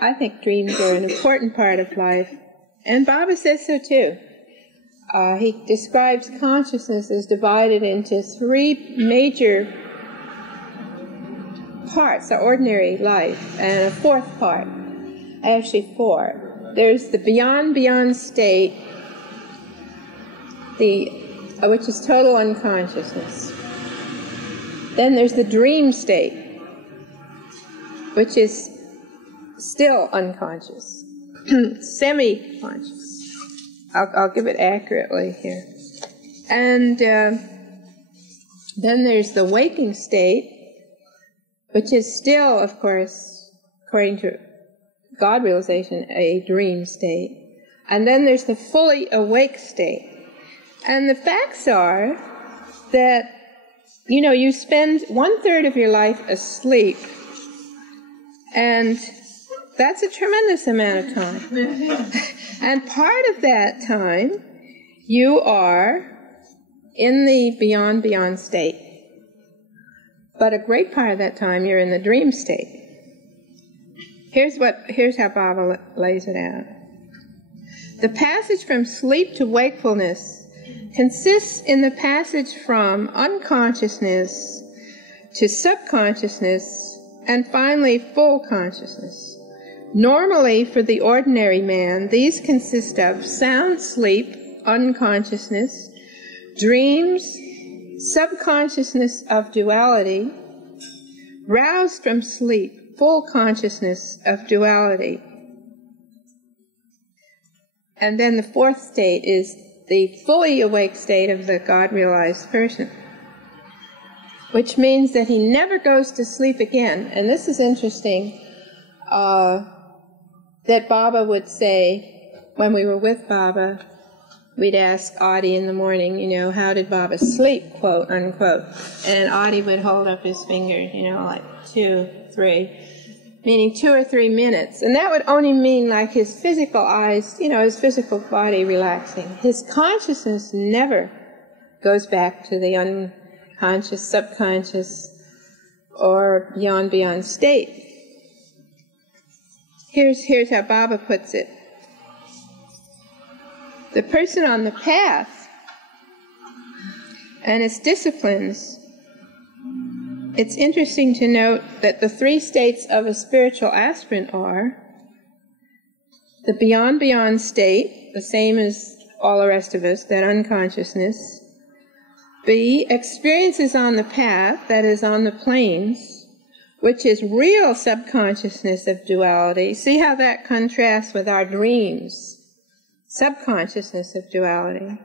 I think dreams are an important part of life, and Baba says so too. He describes consciousness as divided into three major parts, the ordinary life, and a fourth part, actually four. There's the beyond state, which is total unconsciousness. Then there's the dream state, which is still unconscious, semi-conscious. I'll give it accurately here. And then there's the waking state, which is still, of course, according to God realization, a dream state. And then there's the fully awake state. And the facts are that, you know, you spend 1/3 of your life asleep, and that's a tremendous amount of time. And part of that time, you are in the beyond state. But a great part of that time, you're in the dream state. Here's how Baba lays it out. The passage from sleep to wakefulness consists in the passage from unconsciousness to subconsciousness and finally full consciousness. Normally, for the ordinary man, these consist of sound sleep, unconsciousness, dreams, subconsciousness of duality, roused from sleep, full consciousness of duality. And then the fourth state is the fully awake state of the God-realized person, which means that he never goes to sleep again. And this is interesting, that Baba would say, when we were with Baba, we'd ask Adi in the morning, you know, how did Baba sleep, quote, unquote. And Adi would hold up his fingers, you know, like 2, 3, meaning 2 or 3 minutes. And that would only mean like his physical eyes, you know, his physical body relaxing. His consciousness never goes back to the unconscious, subconscious, or beyond state. Here's how Baba puts it. The person on the path and its disciplines, it's interesting to note that the 3 states of a spiritual aspirant are the beyond state, the same as all the rest of us, that unconsciousness. B, experiences on the path, that is on the planes, which is real subconsciousness of duality. See how that contrasts with our dreams. Subconsciousness of duality.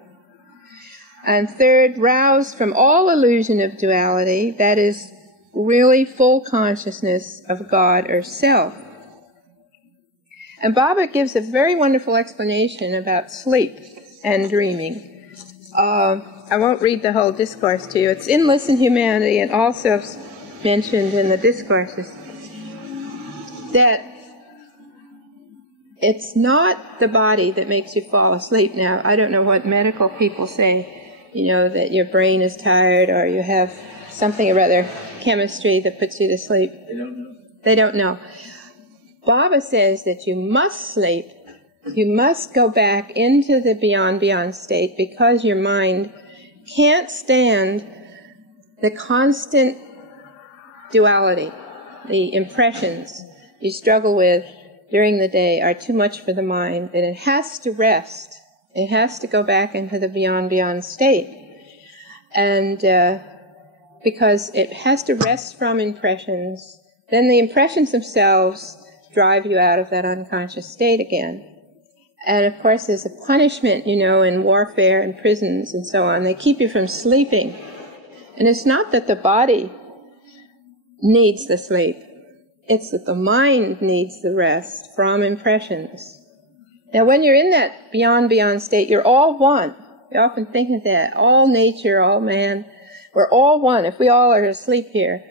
And third, roused from all illusion of duality, that is really full consciousness of God or self. And Baba gives a very wonderful explanation about sleep and dreaming. I won't read the whole discourse to you. It's in Listen Humanity and also mentioned in the discourses, that it's not the body that makes you fall asleep. Now, I don't know what medical people say, you know, that your brain is tired or you have something or other, chemistry that puts you to sleep. They don't know. They don't know. Baba says that you must sleep. You must go back into the beyond state because your mind can't stand the constant duality. The impressions you struggle with during the day are too much for the mind, and it has to rest. It has to go back into the beyond state. And because it has to rest from impressions, then the impressions themselves drive you out of that unconscious state again. And of course there's a punishment, you know, in warfare and prisons and so on. They keep you from sleeping. And it's not that the body needs the sleep. It's that the mind needs the rest from impressions. Now, when you're in that beyond state, you're all one. We often think of that. All nature, all man, we're all one. If we all are asleep here,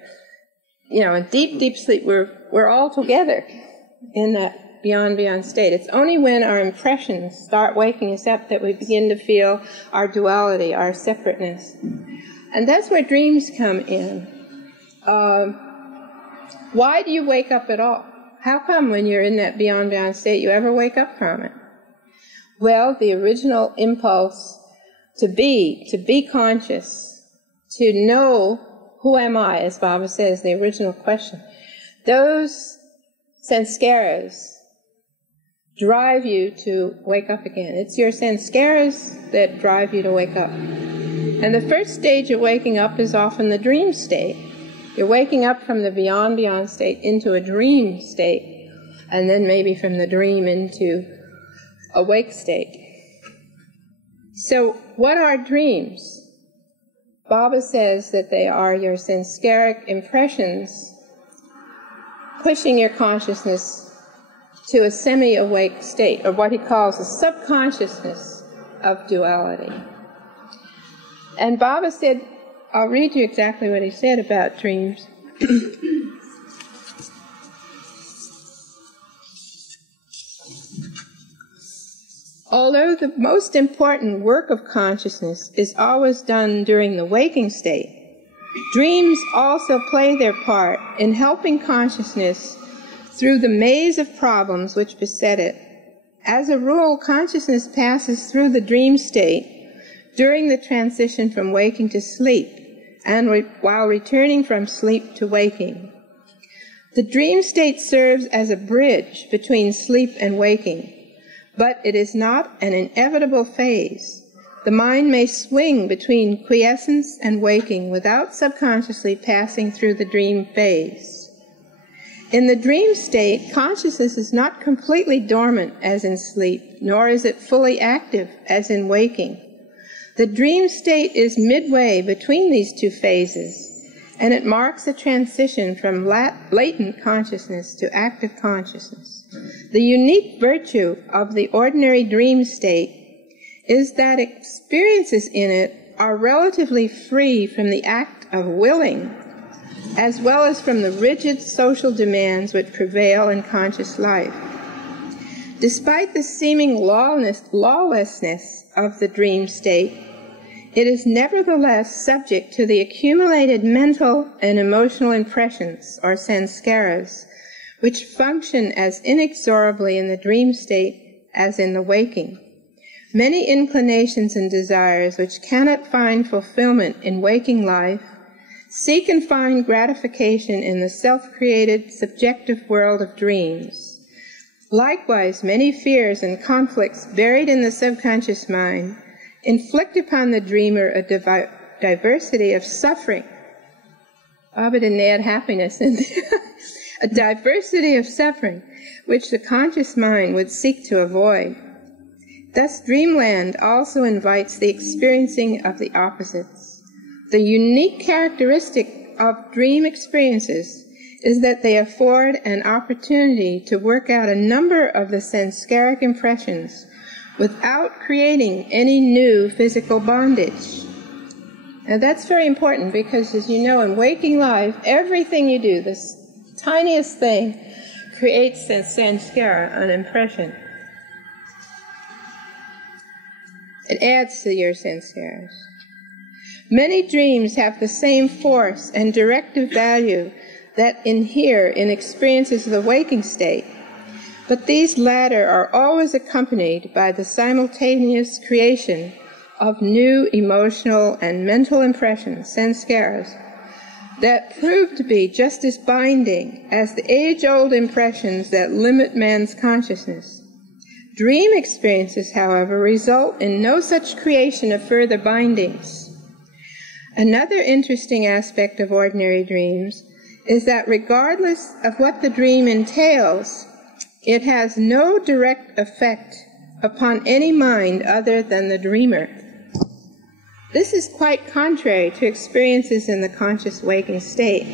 you know, in deep sleep, we're all together in that beyond state. It's only when our impressions start waking us up that we begin to feel our duality, our separateness. And that's where dreams come in. Why do you wake up at all? how come when you're in that beyond state you ever wake up from it? Well, the original impulse to be conscious, to know who am I, as Baba says, the original question, those sanskaras drive you to wake up again. It's your sanskaras that drive you to wake up. And the first stage of waking up is often the dream state. You're waking up from the beyond state into a dream state, and then maybe from the dream into a wake state. So what are dreams? Baba says that they are your sanskaric impressions pushing your consciousness to a semi-awake state, or what he calls a subconsciousness of duality. And Baba said, I'll read you exactly what he said about dreams. Although the most important work of consciousness is always done during the waking state, dreams also play their part in helping consciousness through the maze of problems which beset it. As a rule, consciousness passes through the dream state during the transition from waking to sleep, and while returning from sleep to waking. The dream state serves as a bridge between sleep and waking, but it is not an inevitable phase. The mind may swing between quiescence and waking without subconsciously passing through the dream phase. In the dream state, consciousness is not completely dormant as in sleep, nor is it fully active as in waking. The dream state is midway between these two phases, and it marks a transition from latent consciousness to active consciousness. The unique virtue of the ordinary dream state is that experiences in it are relatively free from the act of willing, as well as from the rigid social demands which prevail in conscious life. Despite the seeming lawlessness of the dream state, it is nevertheless subject to the accumulated mental and emotional impressions, or sanskaras, which function as inexorably in the dream state as in the waking. Many inclinations and desires which cannot find fulfillment in waking life seek and find gratification in the self-created, subjective world of dreams. Likewise, many fears and conflicts buried in the subconscious mind inflict upon the dreamer a diversity of suffering. Baba didn't add happiness in there. A diversity of suffering which the conscious mind would seek to avoid. Thus, dreamland also invites the experiencing of the opposites. The unique characteristic of dream experiences is that they afford an opportunity to work out a number of the sanskaric impressions without creating any new physical bondage. Now that's very important because, as you know, in waking life, everything you do, this tiniest thing, creates a sanskara, an impression. It adds to your sanskaras. Many dreams have the same force and directive value that inhere in experiences of the waking state, but these latter are always accompanied by the simultaneous creation of new emotional and mental impressions, sanskaras, that prove to be just as binding as the age-old impressions that limit man's consciousness. Dream experiences, however, result in no such creation of further bindings. Another interesting aspect of ordinary dreams is that regardless of what the dream entails, it has no direct effect upon any mind other than the dreamer. This is quite contrary to experiences in the conscious waking state.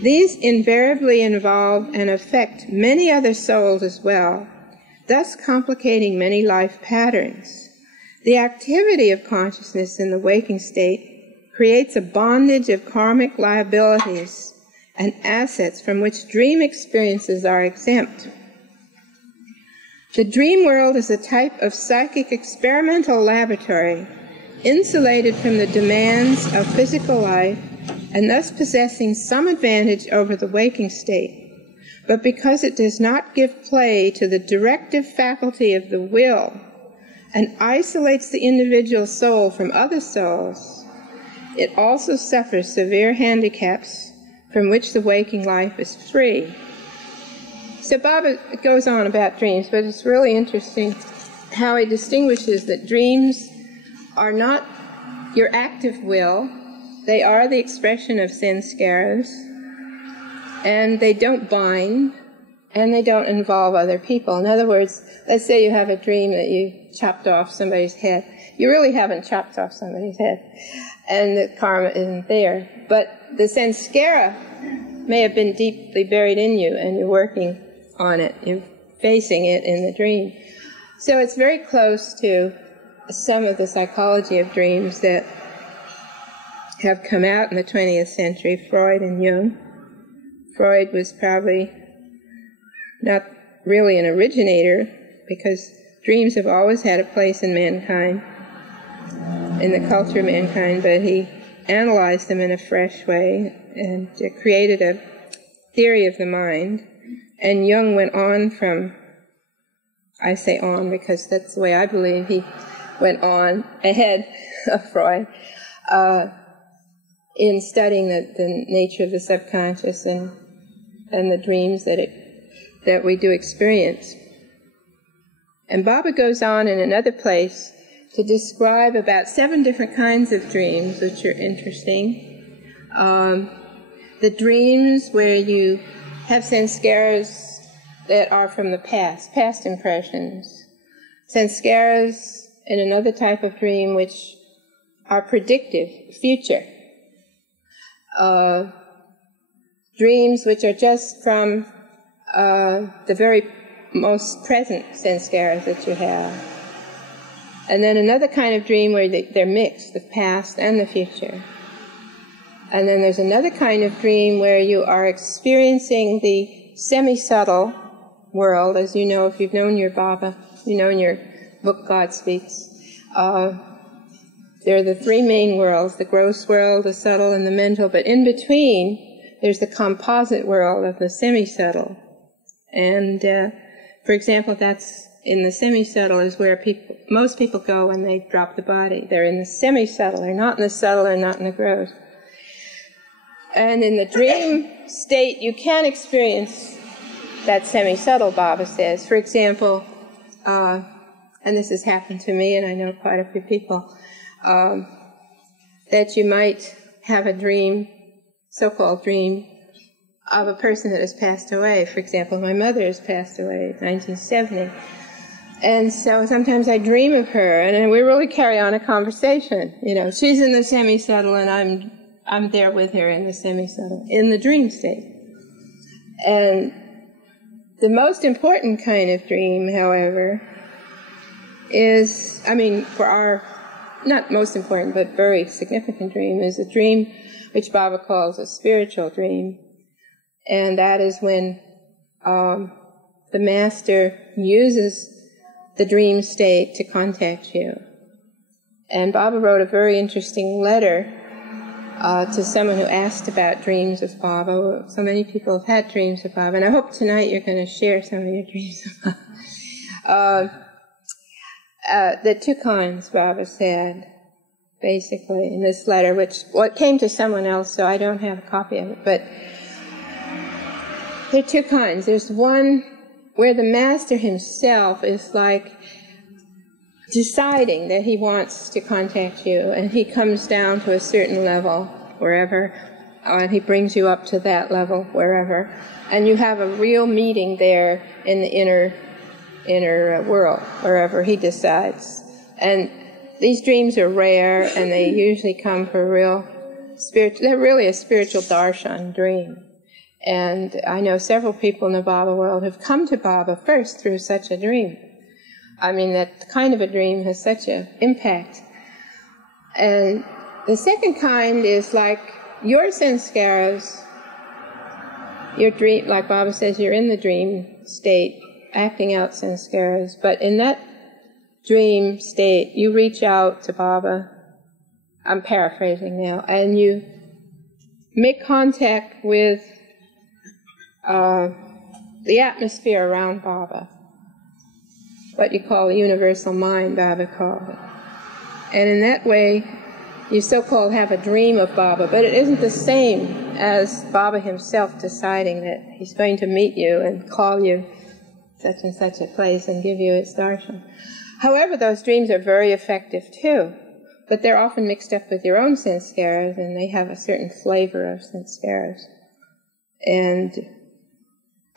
These invariably involve and affect many other souls as well, thus complicating many life patterns. The activity of consciousness in the waking state creates a bondage of karmic liabilities and assets from which dream experiences are exempt. The dream world is a type of psychic experimental laboratory, insulated from the demands of physical life and thus possessing some advantage over the waking state. but because it does not give play to the directive faculty of the will and isolates the individual soul from other souls, it also suffers severe handicaps from which the waking life is free. So Baba goes on about dreams, but it's really interesting how he distinguishes that dreams are not your active will. They are the expression of sanskaras, and they don't bind, and they don't involve other people. In other words, let's say you have a dream that you chopped off somebody's head. You really haven't chopped off somebody's head, and the karma isn't there. But the sanskara may have been deeply buried in you, and you're working on it. You're facing it in the dream. So it's very close to some of the psychology of dreams that have come out in the 20th century, Freud and Jung. Freud was probably not really an originator, because dreams have always had a place in mankind, in the culture of mankind, but he analyzed them in a fresh way and created a theory of the mind. And Jung went on from, I say on because that's the way I believe, he went on ahead of Freud in studying the nature of the subconscious and the dreams that we do experience. And Baba goes on in another place to describe about 7 different kinds of dreams, which are interesting. The dreams where you have sanskaras that are from the past impressions. Sanskaras in another type of dream which are predictive, future. Dreams which are just from the very most present sanskaras that you have. And then another kind of dream where they're mixed, the past and the future. And then there's another kind of dream where you are experiencing the semi-subtle world, as you know, if you've known your Baba, you know in your book God Speaks. There are the 3 main worlds, the gross world, the subtle, and the mental, but in between there's the composite world of the semi-subtle. And for example, that's in the semi-subtle is where most people go when they drop the body. They're in the semi-subtle. They're not in the subtle, they're not in the gross. And in the dream state, you can experience that semi-subtle, Baba says. For example, and this has happened to me, and I know quite a few people, that you might have a dream, so-called dream, of a person that has passed away. For example, my mother has passed away in 1970. And so sometimes I dream of her, and we really carry on a conversation. You know, she's in the semi-subtle, and I'm there with her in the semi-subtle, in the dream state. And the most important kind of dream, however, is, for our, not most important, but very significant dream, is a dream which Baba calls a spiritual dream. And that is when the master uses the dream state to contact you. And Baba wrote a very interesting letter to someone who asked about dreams of Baba. So many people have had dreams of Baba, and I hope tonight you're going to share some of your dreams of Baba. The 2 kinds, Baba said, basically, in this letter, which came to someone else, so I don't have a copy of it, but there are 2 kinds. There's one where the master himself is like deciding that he wants to contact you, and he comes down to a certain level, wherever, and he brings you up to that level, wherever, and you have a real meeting there in the inner world, wherever he decides. And these dreams are rare, and they usually come for they're really a spiritual darshan dream. And I know several people in the Baba world have come to Baba first through such a dream. That kind of a dream has such an impact. And the second kind is like your sanskaras, your dream, like Baba says, you're in the dream state, acting out sanskaras, but in that dream state, you reach out to Baba, I'm paraphrasing now, and you make contact with the atmosphere around Baba, what you call the universal mind, Baba called it. And in that way, you so-called have a dream of Baba, but it isn't the same as Baba himself deciding that he's going to meet you and call you such and such a place and give you his darshan. However, those dreams are very effective too, but they're often mixed up with your own sanskaras, and they have a certain flavor of sanskaras. And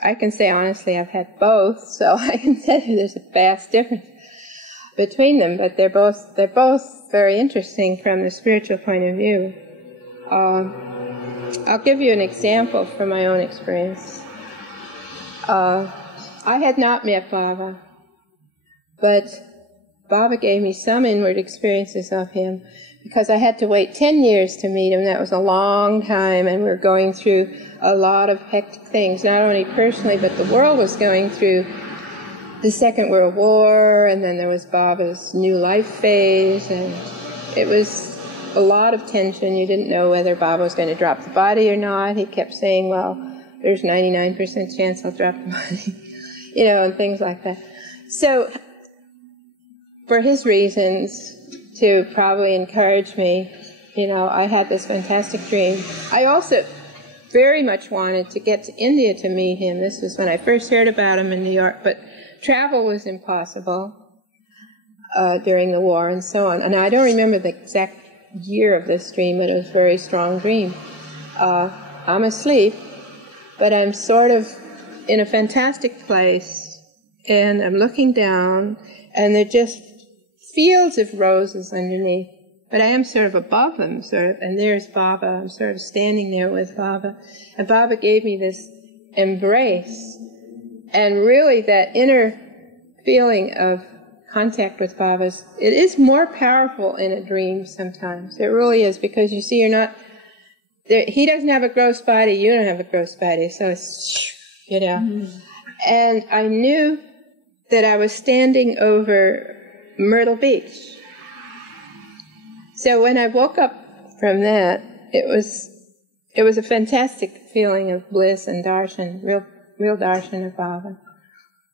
I can say honestly I've had both, so I can tell you there's a vast difference between them, but they're both very interesting from the spiritual point of view. I'll give you an example from my own experience. I had not met Baba, but Baba gave me some inward experiences of him, because I had to wait 10 years to meet him. That was a long time, and we were going through a lot of hectic things, not only personally, but the world was going through the Second World War, and then there was Baba's new life phase, and it was a lot of tension. You didn't know whether Baba was going to drop the body or not. He kept saying, well, there's 99% chance I'll drop the body, and things like that. So, for his reasons, to probably encourage me, I had this fantastic dream. I also very much wanted to get to India to meet him. This was when I first heard about him in New York, but travel was impossible during the war and so on. And I don't remember the exact year of this dream, but it was a very strong dream. I'm asleep, but I'm sort of in a fantastic place, and I'm looking down, and they're just fields of roses underneath, but I am sort of above them, and there's Baba. I'm sort of standing there with Baba, and Baba gave me this embrace, and really that inner feeling of contact with Baba, it is more powerful in a dream sometimes. It really is, because you see, you're not, he doesn't have a gross body, you don't have a gross body, so it's, Mm-hmm. And I knew that I was standing over Myrtle Beach. So when I woke up from that, it was a fantastic feeling of bliss and darshan, real darshan of Baba.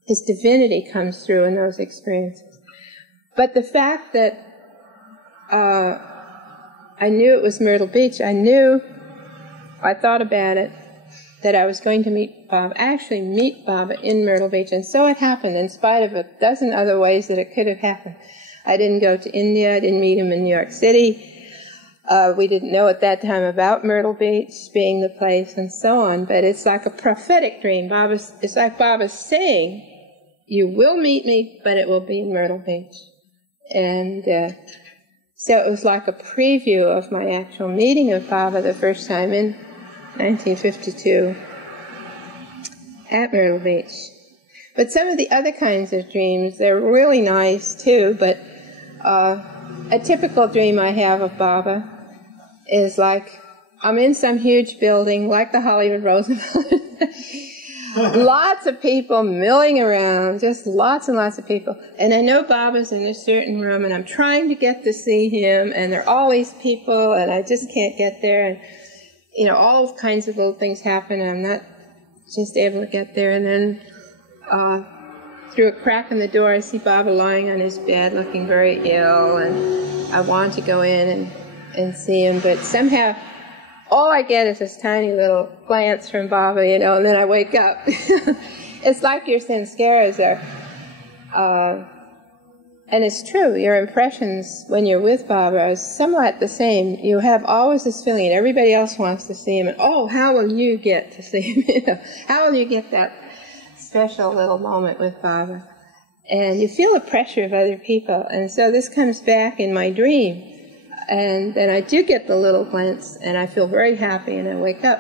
His divinity comes through in those experiences. But the fact that I knew it was Myrtle Beach, I thought about it, that I was going to meet Baba, actually meet Baba in Myrtle Beach, and so it happened, in spite of a dozen other ways that it could have happened. I didn't go to India, I didn't meet him in New York City, we didn't know at that time about Myrtle Beach being the place, and so on, but it's like a prophetic dream. It's like Baba's saying, you will meet me, but it will be in Myrtle Beach. And so it was like a preview of my actual meeting of Baba the first time in 1952 at Myrtle Beach. But some of the other kinds of dreams, they're really nice too, but a typical dream I have of Baba is like I'm in some huge building like the Hollywood Roosevelt. Lots of people milling around, just lots and lots of people. And I know Baba's in a certain room, and I'm trying to get to see him, and there are all these people, and I just can't get there. And all kinds of little things happen, and I'm not just able to get there. And then through a crack in the door, I see Baba lying on his bed looking very ill, and I want to go in and see him, but somehow all I get is this tiny little glance from Baba, and then I wake up. It's like your sanskaras are, and it's true, your impressions when you're with Baba are somewhat the same. You have always this feeling, and everybody else wants to see him, and how will you get to see him? How will you get that special little moment with Baba? And you feel the pressure of other people, and so this comes back in my dream. And then I do get the little glance, and I feel very happy, and I wake up.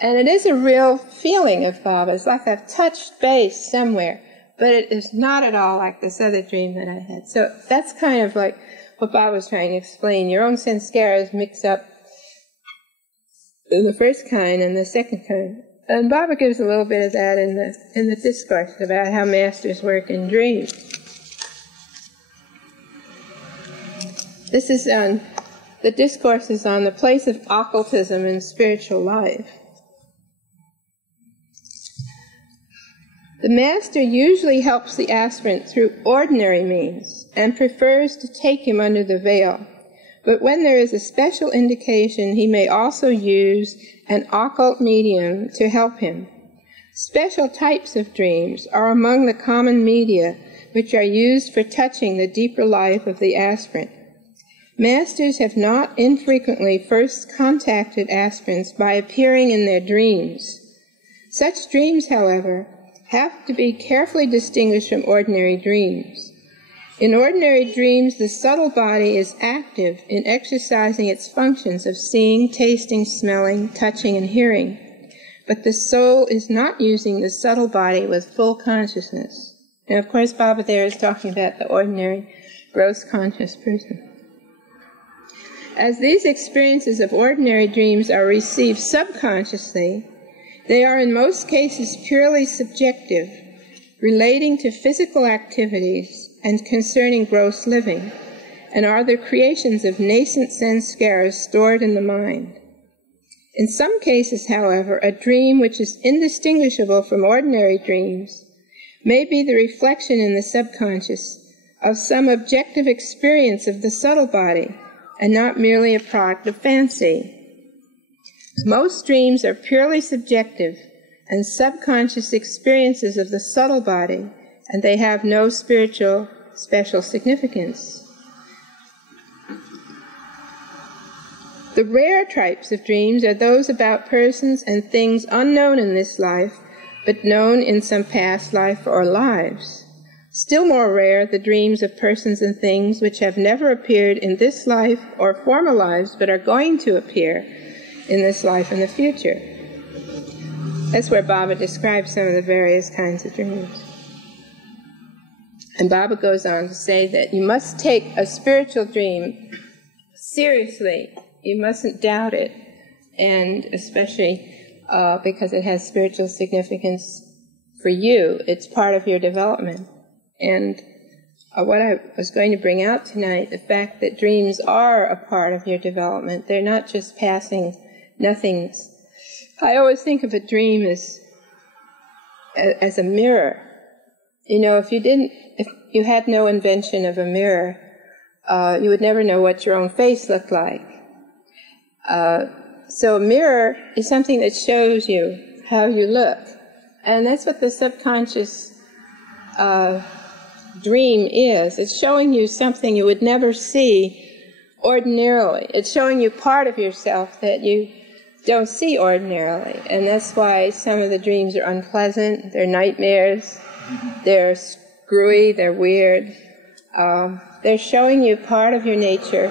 And it is a real feeling of Baba. It's like I've touched base somewhere, but it is not at all like this other dream that I had. So that's kind of like what Baba was trying to explain. Your own sanskaras mix up in the first kind and the second kind. And Baba gives a little bit of that in the discourse about how masters work in dreams. This is the discourse is on the place of occultism in spiritual life. The master usually helps the aspirant through ordinary means and prefers to take him under the veil. But when there is a special indication, he may also use an occult medium to help him. Special types of dreams are among the common media which are used for touching the deeper life of the aspirant. Masters have not infrequently first contacted aspirants by appearing in their dreams. Such dreams, however, have to be carefully distinguished from ordinary dreams. In ordinary dreams, the subtle body is active in exercising its functions of seeing, tasting, smelling, touching, and hearing, but the soul is not using the subtle body with full consciousness. And of course, Baba there is talking about the ordinary, gross conscious person. As these experiences of ordinary dreams are received subconsciously, they are in most cases purely subjective, relating to physical activities and concerning gross living, and are the creations of nascent sanskaras stored in the mind. In some cases, however, a dream which is indistinguishable from ordinary dreams may be the reflection in the subconscious of some objective experience of the subtle body, and not merely a product of fancy. Most dreams are purely subjective and subconscious experiences of the subtle body, and they have no spiritual special significance. The rare types of dreams are those about persons and things unknown in this life, but known in some past life or lives. Still more rare, the dreams of persons and things which have never appeared in this life or former lives, but are going to appear in this life in the future. That's where Baba describes some of the various kinds of dreams. And Baba goes on to say that you must take a spiritual dream seriously. You mustn't doubt it, and especially because it has spiritual significance for you. It's part of your development. And what I was going to bring out tonight, the fact that dreams are a part of your development. They're not just passing nothings. I always think of a dream as a mirror. You know, if you had no invention of a mirror, you would never know what your own face looked like. So a mirror is something that shows you how you look. And that's what the subconscious dream is. It's showing you something you would never see ordinarily. It's showing you part of yourself that you don't see ordinarily. And that's why some of the dreams are unpleasant, they're nightmares, they're screwy, they're weird. They're showing you part of your nature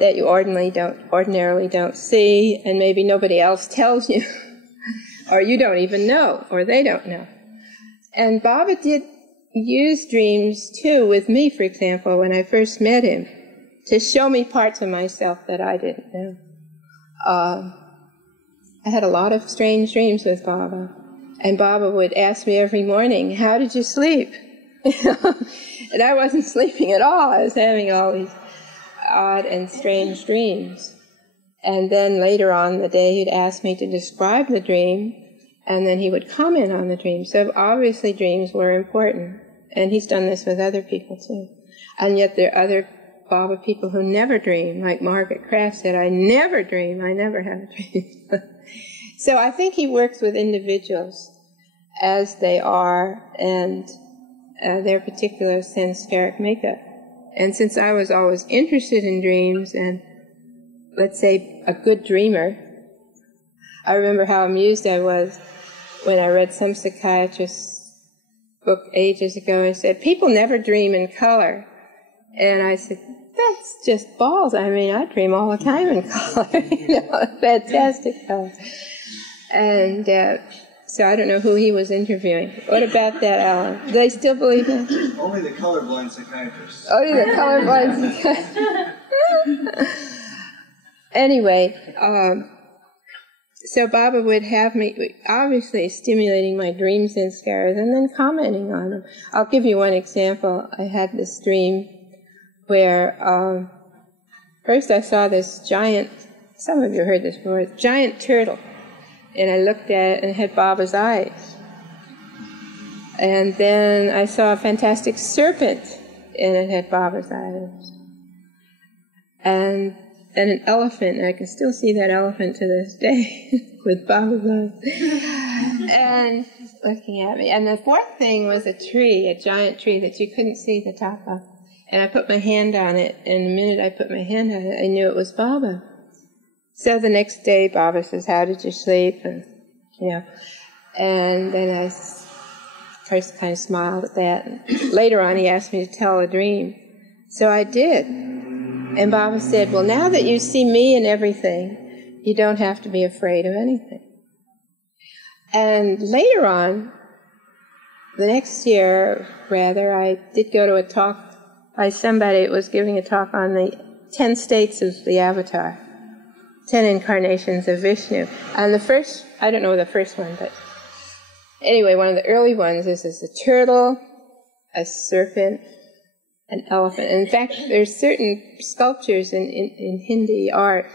that you ordinarily don't see, and maybe nobody else tells you, or you don't even know, or they don't know. And Baba did use dreams, too, with me, for example, when I first met him, to show me parts of myself that I didn't know. I had a lot of strange dreams with Baba, and Baba would ask me every morning, "How did you sleep?" And I wasn't sleeping at all. I was having all these odd and strange dreams. And then later on in the day, he'd ask me to describe the dream, and then he would comment on the dream. So obviously dreams were important. And he's done this with other people too. And yet there are other Baba people who never dream, like Margaret Kraft said, "I never dream, I never have a dream." So I think he works with individuals as they are and their particular sanskaric makeup. And since I was always interested in dreams and, let's say, a good dreamer, I remember how amused I was when I read some psychiatrist's book ages ago and said, "People never dream in color." And I said, "That's just balls. I mean, I dream all the time in color." You know, fantastic color. And so I don't know who he was interviewing. What about that, Alan? Do they still believe that? Only the colorblind psychiatrists. Only the colorblind psychiatrists. Anyway, so Baba would have me, obviously stimulating my dreams and scares, and then commenting on them. I'll give you one example. I had this dream where first I saw this giant, some of you heard this before, giant turtle. And I looked at it and it had Baba's eyes. And then I saw a fantastic serpent, and it had Baba's eyes. And an elephant, and I can still see that elephant to this day with Baba's eyes. And looking at me. And the fourth thing was a tree, a giant tree that you couldn't see the top of. And I put my hand on it, and the minute I put my hand on it, I knew it was Baba. So the next day, Baba says, "How did you sleep?" And, and then I first kind of smiled at that. And later on, he asked me to tell a dream. So I did. And Baba said, "Well, now that you see me and everything, you don't have to be afraid of anything." And later on, the next year, rather, I did go to a talk by somebody that was giving a talk on the 10 states of the Avatar, 10 incarnations of Vishnu. And the first, I don't know the first one, but anyway, one of the early ones is a turtle, a serpent, an elephant. And in fact, there's certain sculptures in Hindi art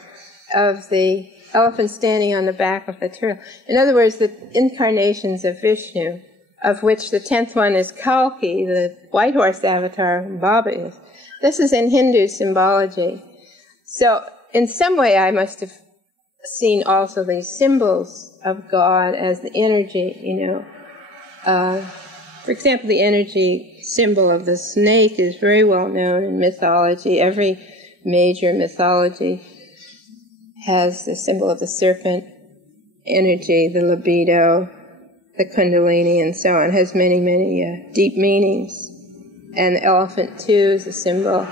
of the elephant standing on the back of the turtle. In other words, the incarnations of Vishnu, of which the 10th one is Kalki, the white horse avatar, Baba is. This is in Hindu symbology. So in some way I must have seen also these symbols of God as the energy, for example, the energy symbol of the snake is very well known in mythology. Every major mythology has the symbol of the serpent energy, the libido, the kundalini, and so on. It has many, many deep meanings. And the elephant, too, is a symbol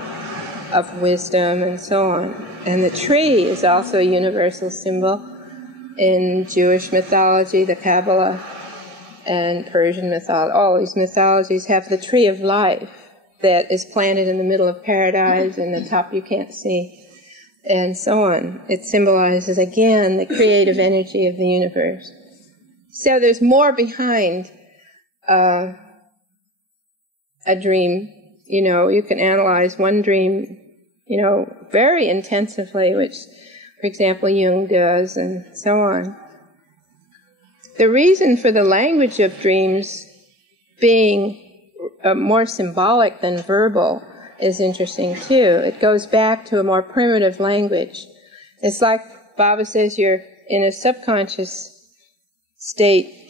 of wisdom, and so on. And the tree is also a universal symbol in Jewish mythology, the Kabbalah, and Persian mythology. All these mythologies have the tree of life that is planted in the middle of paradise, and the top you can't see, and so on. It symbolizes, again, the creative energy of the universe. So there's more behind a dream. You can analyze one dream, very intensively, which, for example, Jung does, and so on. The reason for the language of dreams being more symbolic than verbal is interesting, too. It goes back to a more primitive language. It's like Baba says you're in a subconscious state,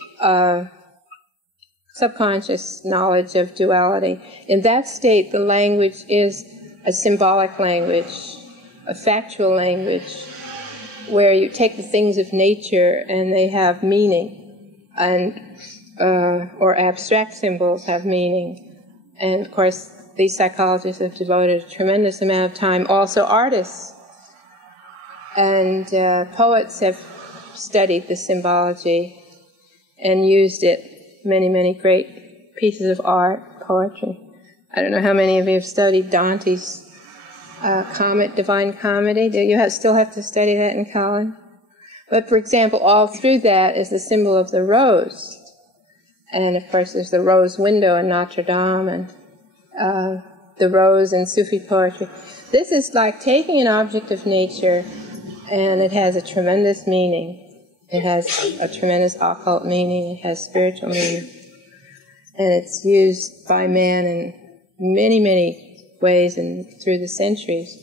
subconscious knowledge of duality. In that state, the language is a symbolic language, a factual language, where you take the things of nature and they have meaning, and or abstract symbols have meaning. And of course, these psychologists have devoted a tremendous amount of time. Also, artists and poets have studied the symbology and used it. Many, many great pieces of art, poetry. I don't know how many of you have studied Dante's Divine Comedy. Do you still have to study that in college? But for example, all through that is the symbol of the rose. And of course there's the rose window in Notre Dame, and the rose in Sufi poetry. This is like taking an object of nature, and it has a tremendous meaning. It has a tremendous occult meaning. It has spiritual meaning. And it's used by man in many, many ways and through the centuries.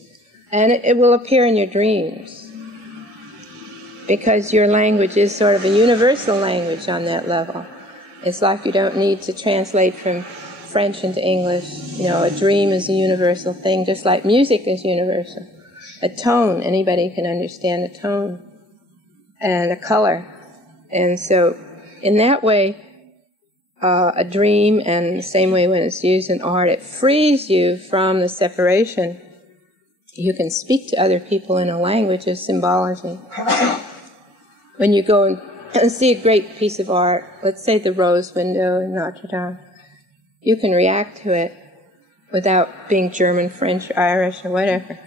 And it will appear in your dreams, because your language is sort of a universal language on that level. It's like you don't need to translate from French into English. A dream is a universal thing, just like music is universal. A tone, anybody can understand a tone, and a color. And so in that way, a dream, and the same way when it's used in art, it frees you from the separation. You can speak to other people in a language of symbology. When you go and see a great piece of art, let's say the rose window in Notre Dame, you can react to it without being German, French, Irish, or whatever.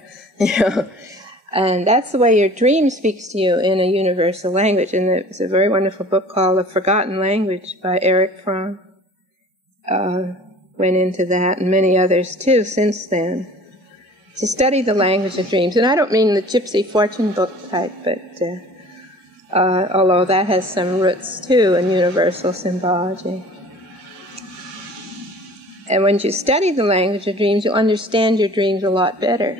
And that's the way your dream speaks to you in a universal language. And there's a very wonderful book called The Forgotten Language by Erich Fromm. Went into that, and many others too since then, to study the language of dreams. And I don't mean the gypsy fortune book type, but although that has some roots too in universal symbology. And when you study the language of dreams, you'll understand your dreams a lot better.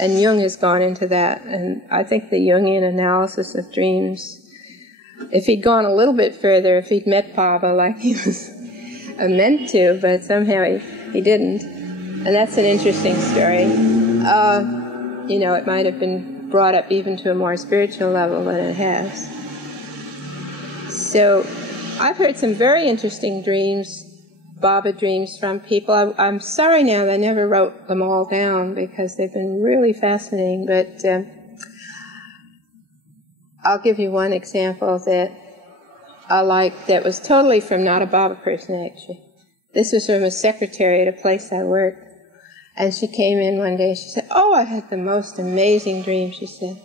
And Jung has gone into that. And I think the Jungian analysis of dreams, if he'd gone a little bit further, if he'd met Baba like he was meant to, but somehow he didn't. And that's an interesting story. You know, it might have been brought up even to a more spiritual level than it has. So I've heard some very interesting dreams, Baba dreams from people. I'm sorry now that I never wrote them all down because they've been really fascinating, but I'll give you one example that I like that was totally from not a Baba person, actually. This was from a secretary at a place I worked. And she came in one day, she said, "Oh, I had the most amazing dream," she said.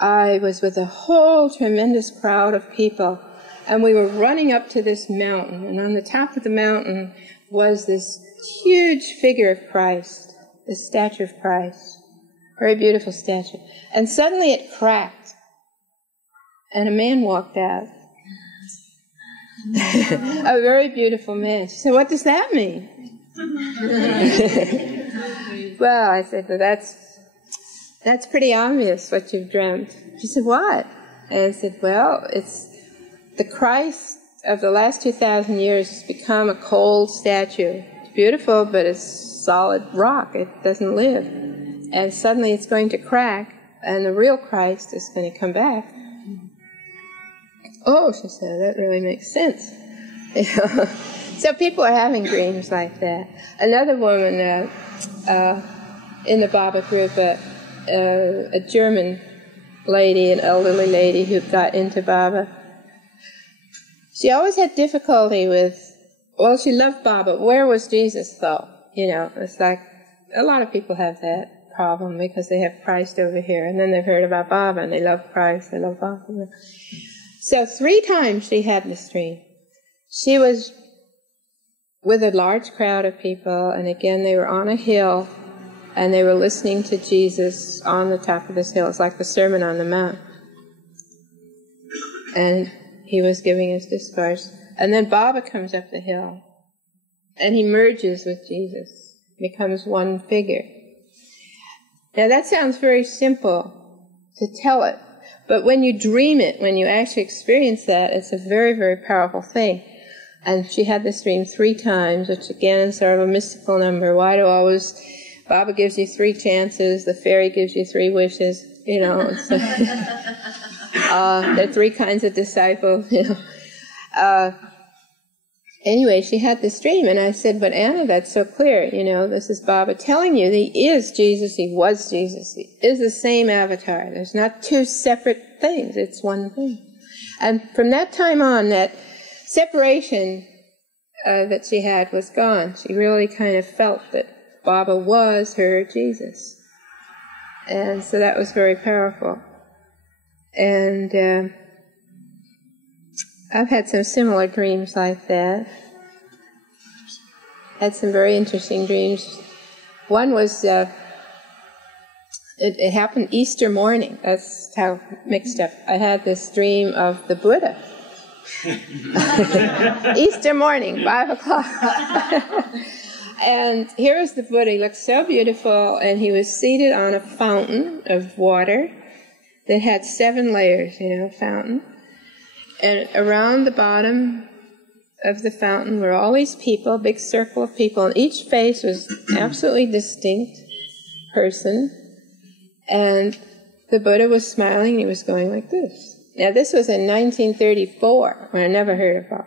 "I was with a whole tremendous crowd of people, and we were running up to this mountain, and on the top of the mountain was this huge figure of Christ, this statue of Christ, very beautiful statue. And suddenly it cracked, and a man walked out, a very beautiful man." She said, "What does that mean?" Well, I said, "Well, that's pretty obvious what you've dreamt." She said, "What?" And I said, "Well, it's the Christ of the last 2,000 years has become a cold statue. It's beautiful, but it's solid rock. It doesn't live. And suddenly it's going to crack, and the real Christ is going to come back." "Oh," she said, "that really makes sense." So people are having dreams like that. Another woman in the Baba group, a German lady, an elderly lady who got into Baba, she always had difficulty with, well, she loved Baba. Where was Jesus, though? You know, it's like a lot of people have that problem because they have Christ over here, and then they've heard about Baba, and they love Christ, they love Baba. So 3 times she had this dream. She was with a large crowd of people, and again they were on a hill, and they were listening to Jesus on the top of this hill. It's like the Sermon on the Mount. And he was giving his discourse. And then Baba comes up the hill, and he merges with Jesus, becomes one figure. Now that sounds very simple to tell it, but when you dream it, when you actually experience that, it's a very, very powerful thing. And she had this dream 3 times, which again is sort of a mystical number. Why do always, Baba gives you 3 chances, the fairy gives you 3 wishes, you know. So, there are 3 kinds of disciples, you know. Anyway, she had this dream, and I said, "But Anna, that's so clear, you know, this is Baba telling you that he is Jesus, he was Jesus, he is the same avatar. There's not 2 separate things, it's one thing." And from that time on, that separation that she had was gone. She really kind of felt that Baba was her Jesus. And so that was very powerful. And I've had some similar dreams like that. Had some very interesting dreams. One was, it happened Easter morning. That's how mixed up. I had this dream of the Buddha. Easter morning, 5 o'clock. And here was the Buddha. He looked so beautiful, and he was seated on a fountain of water that had 7 layers, you know, fountain. And around the bottom of the fountain were all these people, a big circle of people, and each face was absolutely distinct person. And the Buddha was smiling, and he was going like this. Now, this was in 1934, when I never heard of Baba.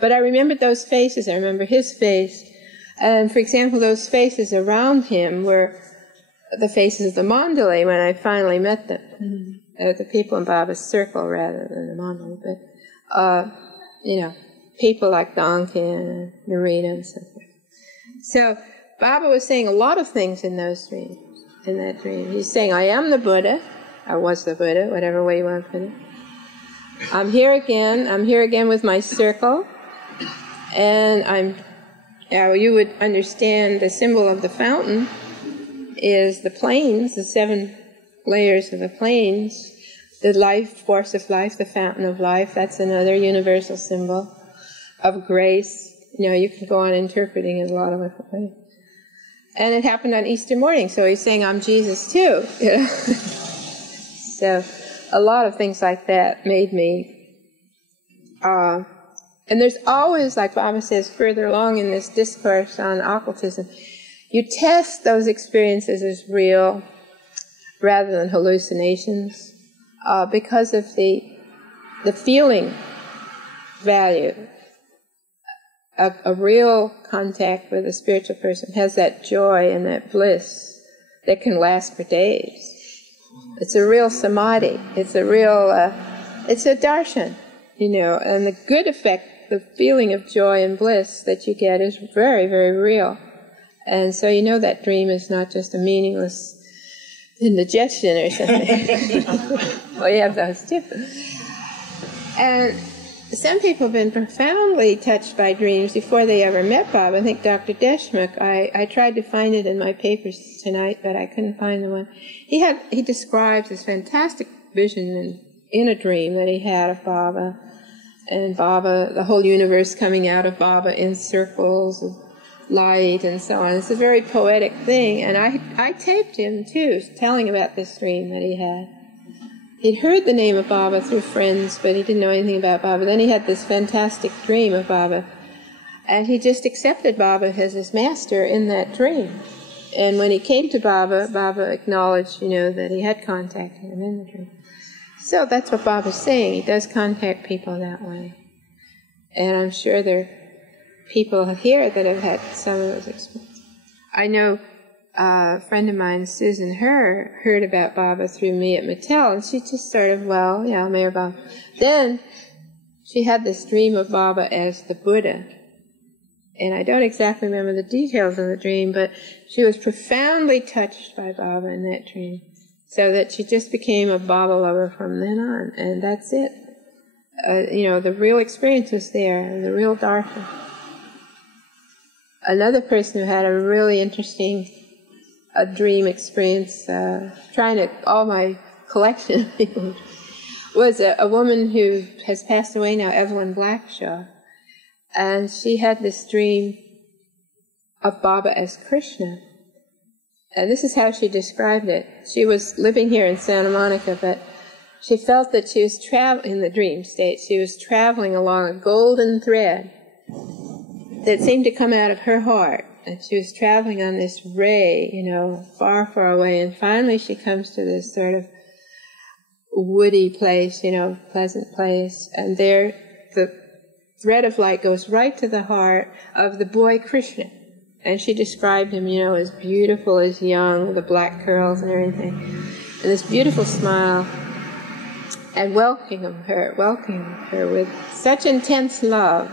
But I remembered those faces. I remember his face. And, for example, those faces around him were the faces of the Mandalay when I finally met them. Mm-hmm. The people in Baba's circle, rather than the Mandalay. But, you know, people like Donkin and Narina and so forth. So, Baba was saying a lot of things in those dreams, in that dream. He's saying, "I am the Buddha. I was the Buddha," whatever way you want to put it. "I'm here again with my circle, and you would understand the symbol of the fountain is the planes, the 7 layers of the planes, the life force of life, the fountain of life. That's another universal symbol of grace. You can go on interpreting it a lot of different ways. And it happened on Easter morning, so he's saying, I'm Jesus too. So a lot of things like that made me... and there's always, like Baba says further along in this discourse on occultism, you test those experiences as real rather than hallucinations because of the feeling value. A real contact with a spiritual person has that joy and that bliss that can last for days. It's a real samadhi. It's a real, it's a darshan, and the good effect, the feeling of joy and bliss that you get is very, very real. And so that dream is not just a meaningless indigestion or something. Well, you have those too. And some people have been profoundly touched by dreams before they ever met Bob. I think Dr. Deshmukh, I tried to find it in my papers tonight, but I couldn't find the one. He describes this fantastic vision in a dream that he had of Baba, and Baba, the whole universe coming out of Baba in circles of light and so on. It's a very poetic thing, and I taped him too, telling about this dream that he had. He'd heard the name of Baba through friends, but he didn't know anything about Baba. Then he had this fantastic dream of Baba, and he just accepted Baba as his master in that dream. And when he came to Baba, Baba acknowledged, that he had contacted him in the dream. So that's what Baba's saying. He does contact people that way. And I'm sure there are people here that have had some of those experiences. I know a friend of mine, Susan Herr, heard about Baba through me at Mattel, and she just sort of, MeherBaba. Then she had this dream of Baba as the Buddha. And I don't exactly remember the details of the dream, but she was profoundly touched by Baba in that dream, so that she just became a Baba lover from then on, and that's it. The real experience was there, the real darshan. Another person who had a really interesting dream experience, all my collection of people, was a woman who has passed away now, Evelyn Blackshaw. And she had this dream of Baba as Krishna. And this is how she described it. She was living here in Santa Monica, but she felt that she was in the dream state. She was traveling along a golden thread that seemed to come out of her heart. And she was traveling on this ray, far, far away. And finally she comes to this sort of woody place, pleasant place. And there the thread of light goes right to the heart of the boy Krishna. And she described him, as beautiful, as young, with the black curls and everything. And this beautiful smile. And welcoming her with such intense love.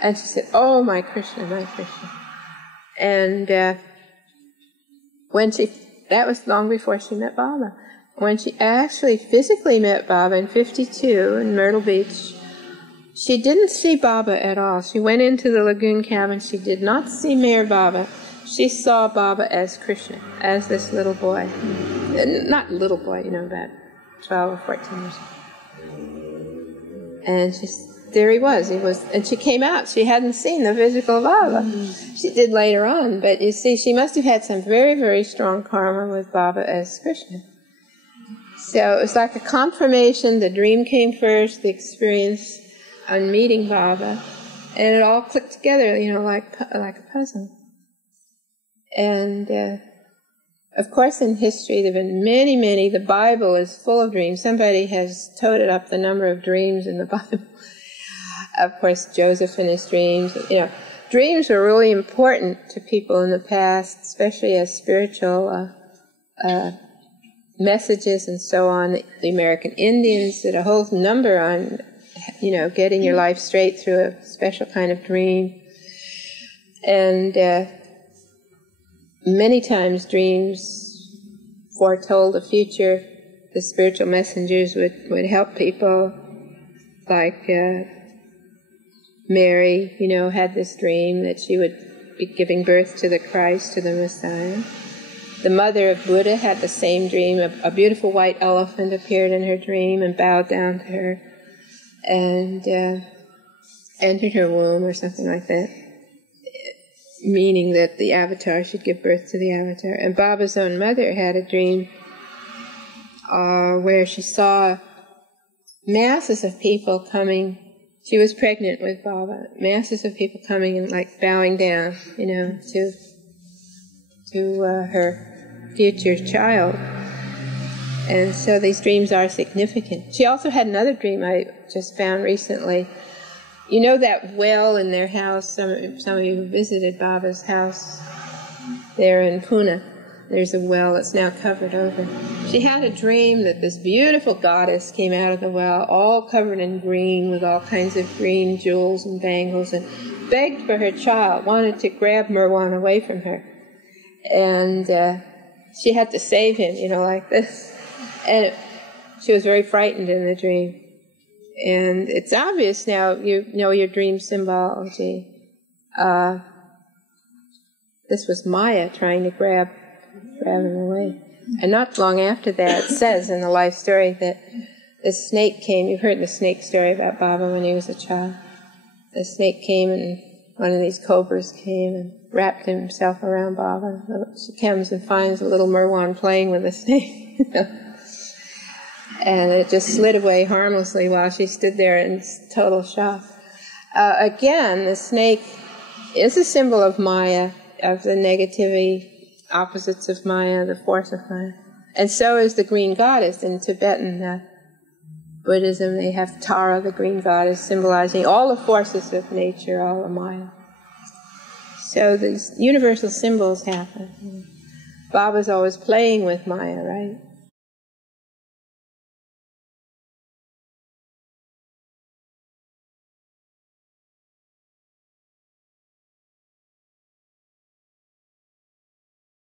And she said, "Oh, my Krishna, my Krishna." And that was long before she met Baba. When she actually physically met Baba in 1952 in Myrtle Beach, she didn't see Baba at all. She went into the lagoon cabin. She did not see MeherBaba. She saw Baba as Krishna, as this little boy. Not little boy, about 12 or 14 years old. And there he was. And she came out. She hadn't seen the physical Baba. She did later on, but you see, she must have had some very, very strong karma with Baba as Krishna. So it was like a confirmation. The dream came first, the experience on meeting Baba, and it all clicked together, like a puzzle. And of course, in history, there have been many, many. The Bible is full of dreams. Somebody has toted up the number of dreams in the Bible. Of course, Joseph and his dreams. Dreams were really important to people in the past, especially as spiritual messages and so on. The American Indians did a whole number on, getting your life straight through a special kind of dream. And many times dreams foretold the future. The spiritual messengers would help people, like Mary, had this dream that she would be giving birth to the Christ, to the Messiah. The mother of Buddha had the same dream. A beautiful white elephant appeared in her dream and bowed down to her. And entered her womb or something like that, meaning that the avatar should give birth to the avatar. And Baba's own mother had a dream where she saw masses of people coming. She was pregnant with Baba. Masses of people coming and like bowing down, to her future child. And so these dreams are significant. She also had another dream I just found recently. You know that well in their house, some of you who visited Baba's house there in Pune. There's a well that's now covered over. She had a dream that this beautiful goddess came out of the well, all covered in green, with all kinds of green jewels and bangles, and begged for her child, wanted to grab Merwan away from her. And she had to save him, like this. And she was very frightened in the dream. And it's obvious now, you know your dream symbology. This was Maya trying to grab him away. And not long after that, it says in the life story that the snake came. You've heard the snake story about Baba when he was a child. The snake came, and one of these cobras came and wrapped himself around Baba. She comes and finds a little Merwan playing with the snake. And it just slid away harmlessly while she stood there in total shock. Again, the snake is a symbol of Maya, of the negativity, opposites of Maya, the force of Maya. And so is the green goddess. In Tibetan Buddhism, they have Tara, the green goddess, symbolizing all the forces of nature, all of Maya. So these universal symbols happen. Baba's always playing with Maya, right?